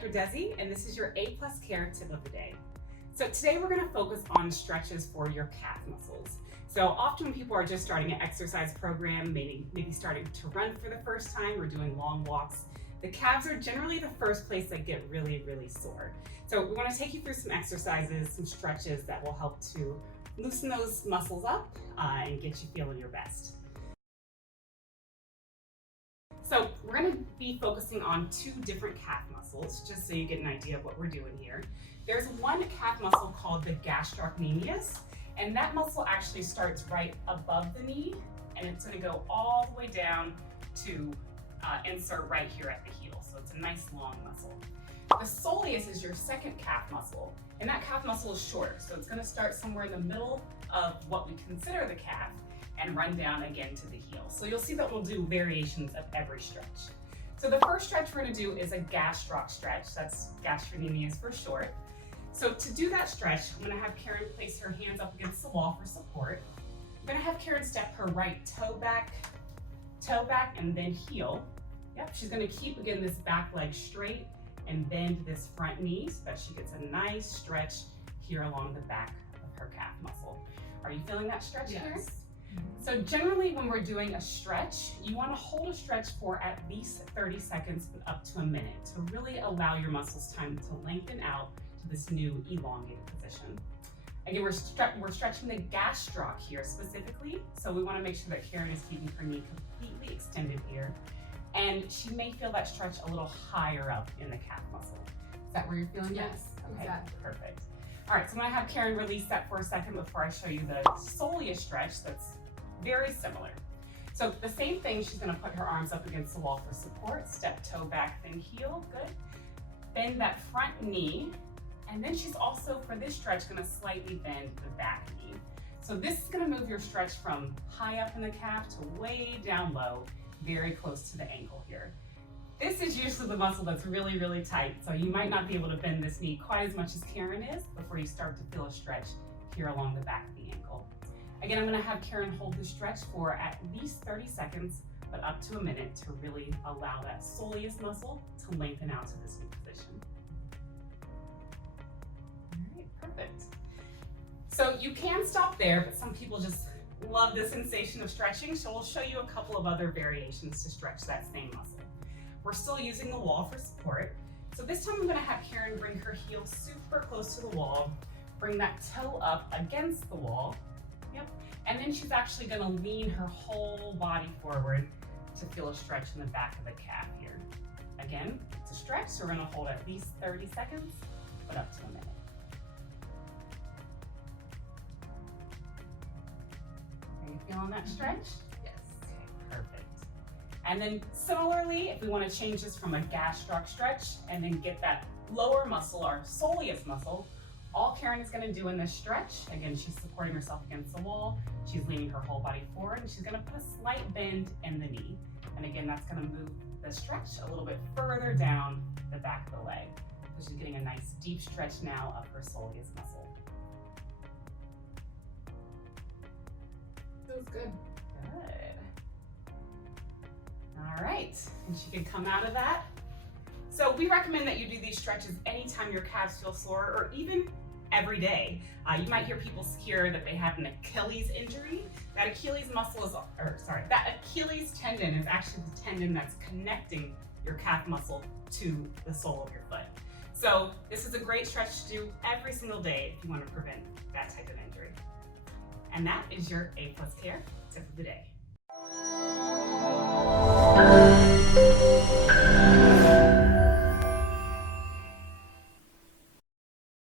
Dr. Desi, and this is your A+ Care tip of the day. So today we're going to focus on stretches for your calf muscles. So often when people are just starting an exercise program, maybe starting to run for the first time or doing long walks, the calves are generally the first place that get really, really sore. So we want to take you through some exercises, some stretches that will help to loosen those muscles up and get you feeling your best. So we're going to be focusing on two different calf muscles, just so you get an idea of what we're doing here. There's one calf muscle called the gastrocnemius, and that muscle actually starts right above the knee, and it's going to go all the way down to insert right here at the heel. So it's a nice long muscle. The soleus is your second calf muscle, and that calf muscle is short, so it's going to start somewhere in the middle of what we consider the calf and run down again to the heel. So you'll see that we'll do variations of every stretch. So the first stretch we're going to do is a gastroc stretch. That's gastrocnemius for short. So to do that stretch, I'm going to have Karen place her hands up against the wall for support. I'm going to have Karen step her right toe back, and then heel. Yep, she's going to keep, again, this back leg straight and bend this front knee so that she gets a nice stretch here along the back of her calf muscle. Are you feeling that stretch, Karen? Yes. So generally when we're doing a stretch, you want to hold a stretch for at least 30 seconds, but up to a minute to really allow your muscles time to lengthen out to this new elongated position. Again, we're stretching the gastroc here specifically, so we want to make sure that Karen is keeping her knee completely extended here. And she may feel that stretch a little higher up in the calf muscle. Is that where you're feeling that? Yes, Okay, exactly. perfect. All right, so I'm going to have Karen release that for a second before I show you the soleus stretch that's very similar. So the same thing, she's going to put her arms up against the wall for support, step toe back, then heel, good. Bend that front knee, and then she's also, for this stretch, going to slightly bend the back knee. So this is going to move your stretch from high up in the calf to way down low, very close to the ankle here. This is usually the muscle that's really, really tight, so you might not be able to bend this knee quite as much as Karen is before you start to feel a stretch here along the back of the ankle. Again, I'm going to have Karen hold the stretch for at least 30 seconds, but up to a minute to really allow that soleus muscle to lengthen out to this new position. All right, perfect. So you can stop there, but some people just love the sensation of stretching, so we'll show you a couple of other variations to stretch that same muscle. We're still using the wall for support. So this time I'm going to have Karen bring her heel super close to the wall, bring that toe up against the wall. Yep. And then she's actually going to lean her whole body forward to feel a stretch in the back of the calf here. Again, it's a stretch, so we're going to hold at least 30 seconds, but up to a minute. Are you feeling that stretch? Yes. Okay, perfect. And then similarly, if we want to change this from a gastroc stretch and then get that lower muscle, our soleus muscle, all Karen is going to do in this stretch, again, she's supporting herself against the wall, she's leaning her whole body forward, and she's going to put a slight bend in the knee. And again, that's going to move the stretch a little bit further down the back of the leg. So she's getting a nice deep stretch now of her soleus muscle. Feels good. Good. All right, and she can come out of that. So we recommend that you do these stretches anytime your calves feel sore, or even every day. You might hear people hear that they have an Achilles injury. That Achilles Achilles tendon is actually the tendon that's connecting your calf muscle to the sole of your foot. So this is a great stretch to do every single day if you want to prevent that type of injury. And that is your A+ Care tip of the day.